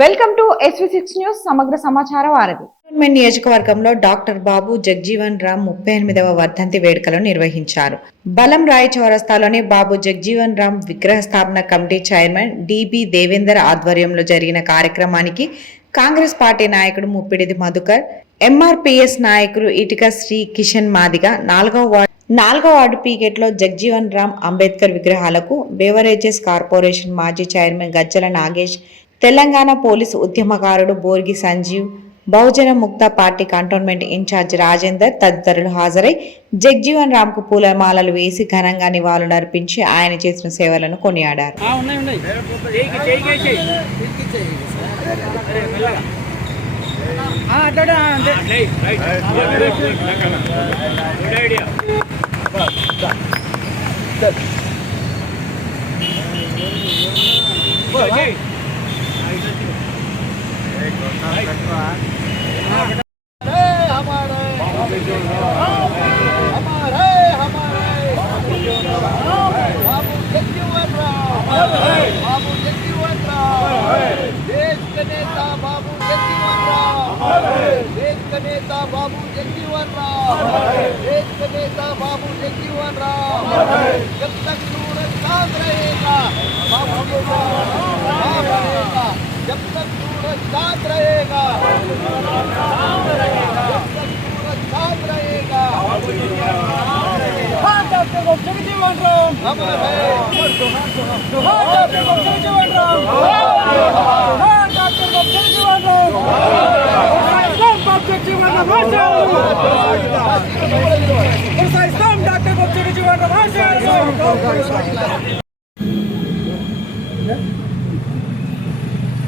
Welcome to SV6 news సమగ్ర సమాచార వారధి. కంటోన్మెంట్ నియోజకవర్గంలో డాక్టర్ బాబు జగ్జీవన్ రామ్ 38వ వర్ధంతి వేడుకలు నిర్వహించారు. బలం రాయ్ చౌరస్తాలోని బాబు జగ్జీవన్ రామ్ విగ్రహ స్థాపన కమిటీ చైర్మన్ డిబి దేవేందర్ ఆధ్వర్యంలో జరిగిన కార్యక్రమానికి కాంగ్రెస్ పార్టీ నాయకుడు ముప్పిడిది మధుకర్, ఎంఆర్పీఎస్ నాయకులు ఇటిక శ్రీ కిషన్ మాదిగ, 4వ వార్డు పీకెట్లో జగ్జీవన్ రామ్ అంబేద్కర్ విగ్రహాలకు బేవరేజెస్ కార్పొరేషన్ మాజీ చైర్మన్ గజ్జల నాగేష్, తెలంగాణ పోలీసు ఉద్యమకారుడు బోర్గి సంజీవ్, బహుజన ముక్త పార్టీ కంటోన్మెంట్ ఇన్ఛార్జ్ రాజేందర్ తదితరులు హాజరై జగ్జీవన్ రామ్ కు పూలమాలలు వేసి ఘనంగా నివాళులర్పించి ఆయన చేసిన సేవలను కొనియాడారు. बाबू जगजीवन राम, देश का नेता बाबू जगजीवन राम, जब तक सूरज चांद रहेगा बाबू जगजीवन राम रहेगा, जब तक सूरज चांद रहेगा, जब तक सूरज चांद रहेगा, डॉक्टर बाबू जगजीवन राम अमर है, डॉक्टर बाबू जगजीवन राम, डॉक्टर बाबू जगजीवन राम,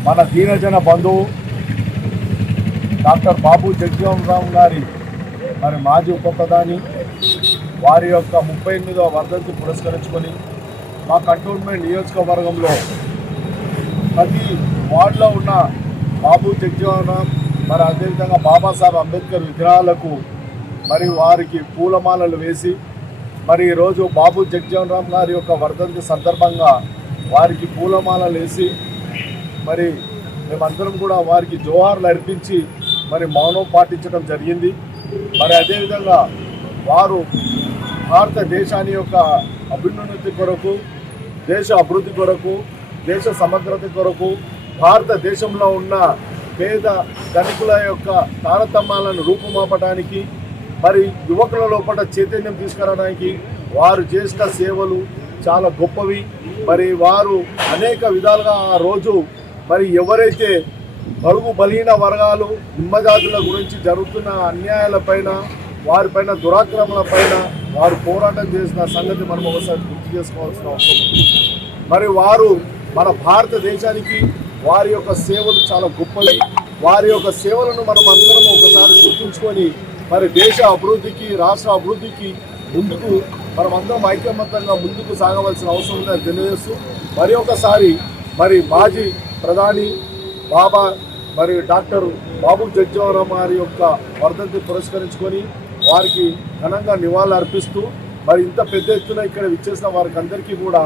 మన దీనజన బంధువు డాక్టర్ బాబు జగ్జీవన్ రామ్ గారి మరి మాజీ ఉప ప్రధాని వారి యొక్క 38వ వర్ధంతి పురస్కరించుకొని మా కంటోన్మెంట్ నియోజకవర్గంలో ప్రతి వార్డులో ఉన్న బాబు జగ్జీవన్ రామ్ మరి అదేవిధంగా బాబాసాహెబ్ అంబేద్కర్ విగ్రహాలకు మరి వారికి పూలమాలలు వేసి మరి ఈరోజు బాబు జగ్జీవన్ రామ్ గారి యొక్క వర్ధంతి సందర్భంగా వారికి పూలమాలలు వేసి మరి మేమందరం కూడా వారికి జోహార్లు అర్పించి మరి మౌనం పాటించడం జరిగింది. మరి అదేవిధంగా వారు భారతదేశాన్ని యొక్క అభ్యున్నతి కొరకు, దేశ అభివృద్ధి కొరకు, దేశ సమగ్రత కొరకు, భారతదేశంలో ఉన్న పేద ధనికుల యొక్క తారతమ్యాలను రూపుమాపడానికి మరి యువకుల లోపల చైతన్యం తీసుకురావడానికి వారు చేసిన సేవలు చాలా గొప్పవి. మరి వారు అనేక విధాలుగా ఆ రోజు మరి ఎవరైతే బడుగు బలహీన వర్గాలు నిమ్మజాతుల గురించి జరుగుతున్న అన్యాయాలపైన, వారిపైన దురాక్రమణలపైన వారు పోరాటం చేసిన సంగతి మనం ఒకసారి గుర్తు చేసుకోవాల్సిన అవసరం ఉంది. మరి వారు మన భారతదేశానికి వారి యొక్క సేవలు చాలా గొప్పవి. వారి యొక్క సేవలను మనం అందరం ఒకసారి గుర్తుంచుకొని మరి దేశ అభివృద్ధికి, రాష్ట్ర అభివృద్ధికి ముందుకు మనం అందరం ఐకమత్యంగా ముందుకు సాగవలసిన అవసరం ఉందని తెలియజేస్తూ మరి ఒకసారి మరి మాజీ ప్రధాని బాబా మరి డాక్టర్ బాబు జగ్జీవన్ రామ్ గారి యొక్క వర్ధంతి పురస్కరించుకొని వారికి ఘనంగా నివాళులు అర్పిస్తూ మరి ఇంత పెద్ద ఎత్తున ఇక్కడ విచ్చేసిన వారికి అందరికీ కూడా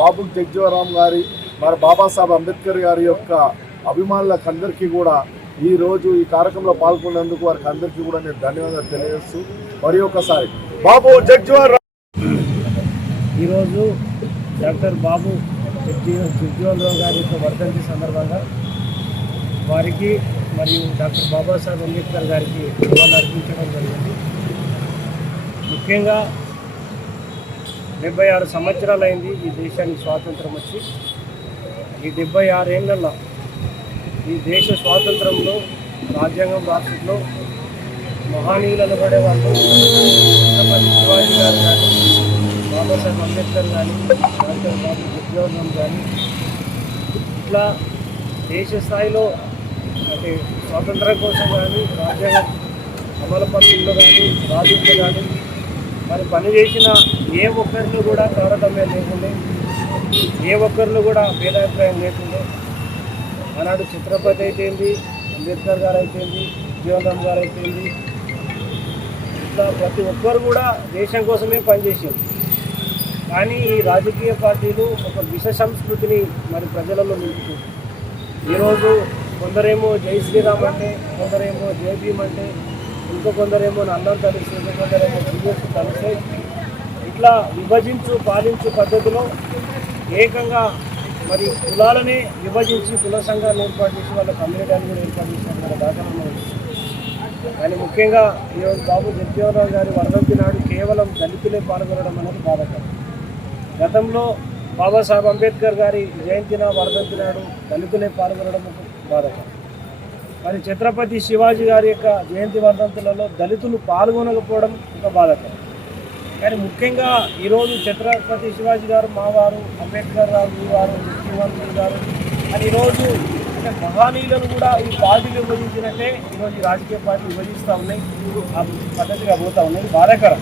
బాబు జగ్జీవన్ రామ్ గారి మరి బాబాసాహెబ్ అంబేద్కర్ గారి యొక్క అభిమానులకు అందరికీ కూడా ఈరోజు ఈ కార్యక్రమంలో పాల్గొన్నందుకు వారికి అందరికీ కూడా నేను ధన్యవాదాలు తెలియజేస్తూ మరి ఒకసారి బాబు జగ్జీవన్ రామ్. ఈరోజు డాక్టర్ బాబు జగ్జీవన్ రామ్ గారి యొక్క వర్ధంతి సందర్భంగా వారికి మరియు డాక్టర్ బాబాసాహెబ్ అంబేద్కర్ గారికి నివాళులు అర్పించడం జరిగింది. ముఖ్యంగా 76 సంవత్సరాలైంది ఈ దేశానికి స్వాతంత్రం వచ్చి. ఈ 76 ఏళ్లలో ఈ దేశ స్వాతంత్రంలో రాజ్యాంగం రాష్ట్రంలో మహానీయులు అనబడే వాళ్ళు ఛత్రపతి శివాజీ గారు కానీ, బాబాసాహెబ్ అంబేద్కర్ కానీ, డాక్టర్ బాబు జగ్జీవన్ రామ్ కానీ ఇట్లా దేశ స్థాయిలో అంటే స్వాతంత్రం కోసం కానీ, రాజ్యాంగం అమలు పద్ధతుల్లో కానీ, రాజుల్లో కానీ మరి పనిచేసిన ఏ ఒక్కరిని కూడా తారతమ్యం లేకుండా, ఏ ఒక్కరిని కూడా భేదాభిప్రాయం లేకుండా ఆనాడు ఛత్రపతి అయితేంది, అంబేద్కర్ గారు అయితేంది, జగ్జీవన్ రామ్ గారు అయితేంది, ఇట్లా ప్రతి ఒక్కరు కూడా దేశం కోసమే పనిచేసారు. కానీ ఈ రాజకీయ పార్టీలు ఒక విష సంస్కృతిని మరి ప్రజలలో నింపుతుంది. ఈరోజు కొందరేమో జై శ్రీరామ్ అంటే, కొందరేమో జై భీమ్ అంటే, కొందరేమో నన్నం కలిసి, కొందరేమో జీఎస్ కలిసి, ఇట్లా విభజించు పాలించు పద్ధతిలో ఏకంగా మరి కులాలనే విభజించి కుల సంఘాలను ఏర్పాటు చేసి వాళ్ళ కమ్యూనిటీని కూడా ఏర్పాటు చేసిన దాఖలా. కానీ ముఖ్యంగా ఈరోజు బాబు జగజీవన్ రామ్ గారి వర్ధంతి నాడు కేవలం దళితులే పాల్గొనడం అనేది బాధాకరం. గతంలో బాబాసాహెబ్ అంబేద్కర్ గారి జయంతి వర్ధంతి నాడు దళితులే పాల్గొనడం బాధాకరం. మరి ఛత్రపతి శివాజీ గారి యొక్క జయంతి వర్ధంతులలో దళితులు పాల్గొనకపోవడం ఒక బాధాకరం. కానీ ముఖ్యంగా ఈరోజు ఛత్రపతి శివాజీ గారు మావారు, అంబేద్కర్ గారు మీ వారు, జగజీవన్ గారు అని ఈరోజు అంటే మహానీయులను కూడా ఈ పార్టీలు విభజించినట్టే ఈరోజు రాజకీయ పార్టీలు విభజిస్తూ ఉన్నాయి, ఆ పద్ధతిగా పోతూ ఉన్నాయి. బాధాకరం.